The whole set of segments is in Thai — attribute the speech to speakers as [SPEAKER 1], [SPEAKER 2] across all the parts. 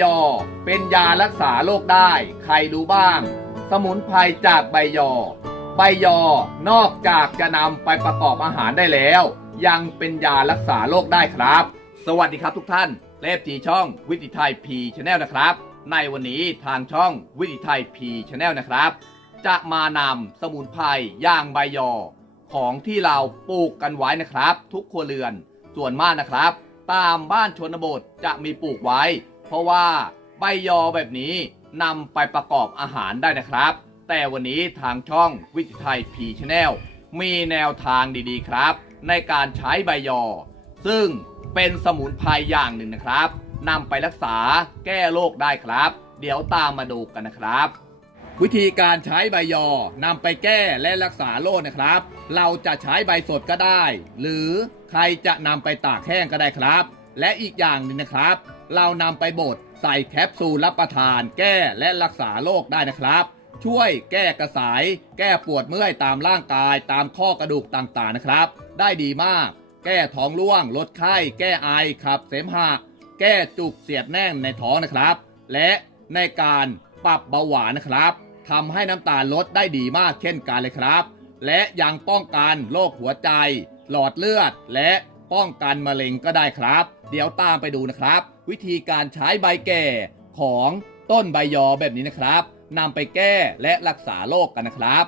[SPEAKER 1] ยอ เป็นยารักษาโรคได้ ใครรู้บ้าง สมุนไพรจากใบยอ ใบยอนอกจากจะนำไปประกอบอาหารได้แล้ว ยังเป็นยารักษาโรคได้ครับ สวัสดีครับทุกท่านเลฟทีช่องวิถีไทยพีชแนลนะครับ ในวันนี้ทางช่องวิถีไทยพีชแนลนะครับ จะมานำสมุนไพรย่างใบยอ ของที่เราปลูกกันไว้นะครับ ทุกครัวเรือนส่วนมากนะครับ ตามบ้านชนบทจะมีปลูกไว้ เพราะว่าใบยอแบบนี้นำไปประกอบอาหารได้นะครับ แต่วันนี้ทางช่องวิถีไทยพีชแนลมีแนวทางดีๆครับ ในการใช้ใบยอ ซึ่งเป็นสมุนไพรอย่างหนึ่งนะครับนำไปรักษาแก้โรคได้ครับ เดี๋ยวตามมาดูกันนะครับ วิธีการใช้ใบยอนำไปแก้และรักษาโรคนะครับ เราจะใช้ใบสดก็ได้ หรือใครจะนำไปตากแห้งก็ได้ครับ และอีกอย่างหนึ่งนะครับ เรานำไปบดใส่แคปซูลรับประทาน แก้และรักษาโรคได้นะครับ ช่วยแก้กระสาย แก้ปวดเมื่อยตามร่างกายตามข้อกระดูกต่างๆนะครับ ได้ดีมาก แก้ท้องร่วง ลดไข้ แก้ไอขับเสมหะ แก้จุกเสียดแน่นในท้องนะครับ และในการปรับเบาหวานนะครับทำให้น้ำตาลลดได้ดีมากเช่นกันเลยครับ และยังป้องกันโรคหัวใจ หลอดเลือด และป้องกันมะเร็งก็ได้ครับ เดี๋ยวตามไปดูนะครับวิธีการใช้ใบแก่ของต้นใบยอแบบนี้นะครับนำไปแก้และรักษาโรคกันนะครับ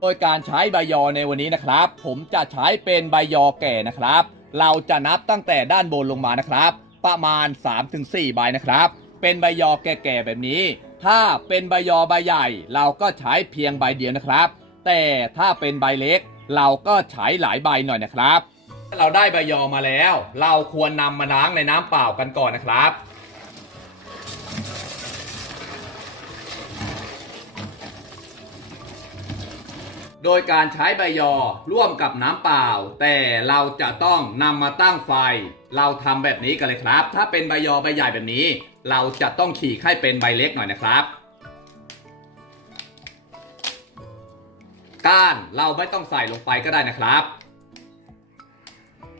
[SPEAKER 1] โดยการใช้ใบยอในวันนี้นะครับ ผมจะใช้เป็นใบยอแก่นะครับ เราจะนับตั้งแต่ด้านบนลงมานะครับ ประมาณ 3-4 ใบนะครับ เป็นใบยอแก่ๆแบบนี้ ถ้าเป็นใบยอใบใหญ่ เราก็ใช้เพียงใบเดียวนะครับ แต่ถ้าเป็นใบเล็ก เราก็ใช้หลายใบหน่อยนะครับ เราได้ใบยอมาแล้ว เราควรนำมาล้างในน้ำเปล่ากันก่อนนะครับ โดยการใช้ใบยอร่วมกับน้ำเปล่า แต่เราจะต้องนำมาตั้งไฟ เราทำแบบนี้กันเลยครับ ถ้าเป็นใบยอใบใหญ่แบบนี้ เราจะต้องฉีกให้เป็นใบเล็กหน่อยนะครับก้านเราไม่ต้องใส่ลงไปก็ได้นะครับ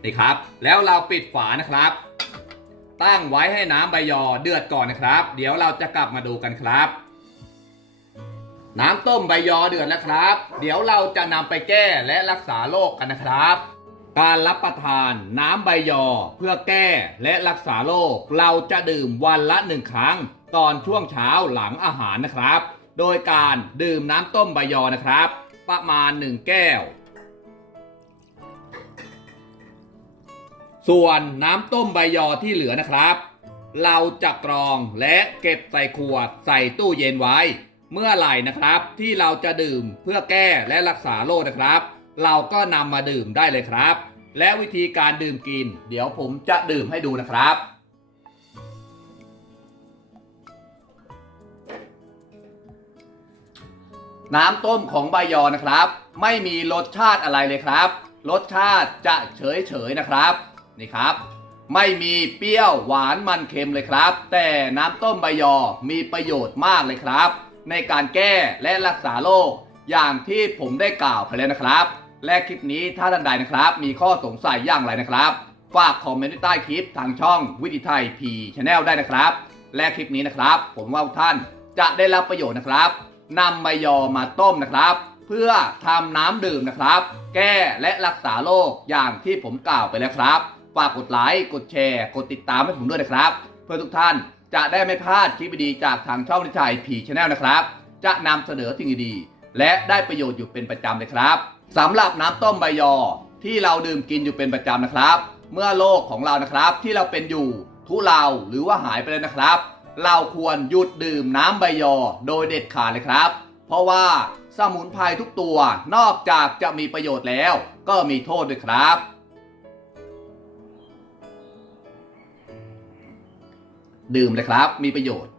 [SPEAKER 1] นี่ครับ แล้วเราปิดฝานะครับ ตั้งไว้ให้น้ำใบยอเดือดก่อนนะครับ เดี๋ยวเราจะกลับมาดูกันครับ น้ำต้มใบยอเดือดแล้วครับ เดี๋ยวเราจะนำไปแก้และรักษาโรคกันนะครับการรับประทานน้ำใบยอเพื่อแก้และรักษาโรคเราจะดื่มวันละหนึ่งครั้ง ตอนช่วงเช้าหลังอาหารนะครับ โดยการดื่มน้ำต้มใบยอนะครับ ประมาณ 1 แก้ว ส่วนน้ำต้มใบยอที่เหลือนะครับ เราจะกรองและเก็บใส่ขวดใส่ตู้เย็นไว้ เมื่อไหร่นะครับที่เราจะดื่มเพื่อแก้และรักษาโรคนะครับ เราก็นำมาดื่มได้เลยครับ และวิธีการดื่มกิน เดี๋ยวผมจะดื่มให้ดูนะครับน้ำต้มของใบยอนะครับ ไม่มีรสชาติอะไรเลยครับ รสชาติจะเฉยเฉยๆนะครับ นี่ครับ ไม่มีเปรี้ยวหวานมันเค็มเลยครับ แต่น้ำต้มใบยอมีประโยชน์มากเลยครับ ในการแก้และรักษาโรคอย่างที่ผมได้กล่าวไปแล้วนะครับ และคลิปนี้ถ้าท่านใดนะครับ มีข้อสงสัยอย่างไรนะครับฝากคอมเมนต์ใต้คลิปทางช่องวิถีไทยพีชแนลได้นะครับ และคลิปนี้นะครับ ผมว่าท่านจะได้รับประโยชน์นะครับนำใบยอมาต้มนะครับ เพื่อทำน้ำดื่มนะครับ แก้และรักษาโรคอย่างที่ผมกล่าวไปแล้วครับ ฝากกดไลค์กดแชร์ กดติดตามให้ผมด้วยนะครับ เพื่อทุกท่านจะได้ไม่พลาดคลิปดีๆจากทางช่องวิถีไทยพีชาแนลนะครับ จะนำเสนอสิ่งดีๆและได้ประโยชน์อยู่เป็นประจำเลยครับสำหรับน้ำต้มใบยอที่เราดื่มกินอยู่เป็นประจำนะครับ เมื่อโรคของเรานะครับ ที่เราเป็นอยู่ทุเลาหรือว่าหายไปเลยนะครับ เราควรหยุดดื่มน้ำใบยอโดยเด็ดขาดเลยครับ เพราะว่าสมุนไพรทุกตัวนอกจากจะมีประโยชน์แล้ว ก็มีโทษด้วยครับ ดื่มเลยครับ มีประโยชน์